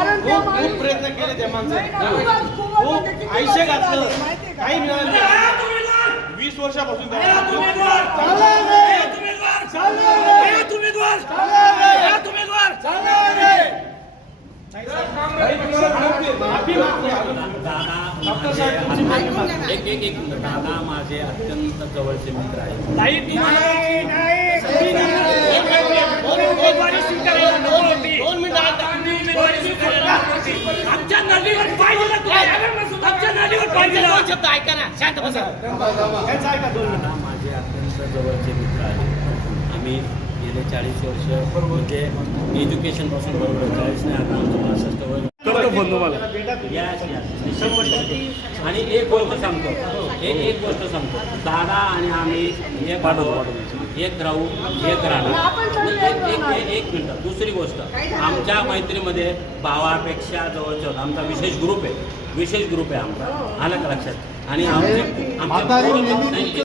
खूप खूप प्रयत्न केले त्या माणसाने खूप- आयुष्य घातलं? काही मिळालं नाही. वीस वर्षापासून डॉक्टर साहेब तुमची. एक एक एक मिनिट. दादा माझे अत्यंत जवळचे मित्र आहेत नाही तुम्हाला आमच्या नदीवर पाहिजे ना तुम्ही. आमच्या नदीवर पाहिजे ना. त्यांचं ऐका दोन मिनिटं. दादा माझे अत्यंत जवळचे मित्र आहेत. आम्ही गेले चाळीस वर्ष म्हणजे एज्युकेशनपासून बरोबर आहे. चाळीस नाही आता पासष्ट वर्ष. आणि एक गोष्ट सांगतो. एक एक गोष्ट सांगतो. दादा आणि आम्ही एक आहोत. एक राहू एक राहणार. एक मिनिट. दुसरी गोष्ट आमच्या मैत्रीमध्ये भावापेक्षा जवळचे होतं आमचा विशेष ग्रुप आहे. विशेष ग्रुप आहे आमचा. आलं का लक्षात? आणि आमचे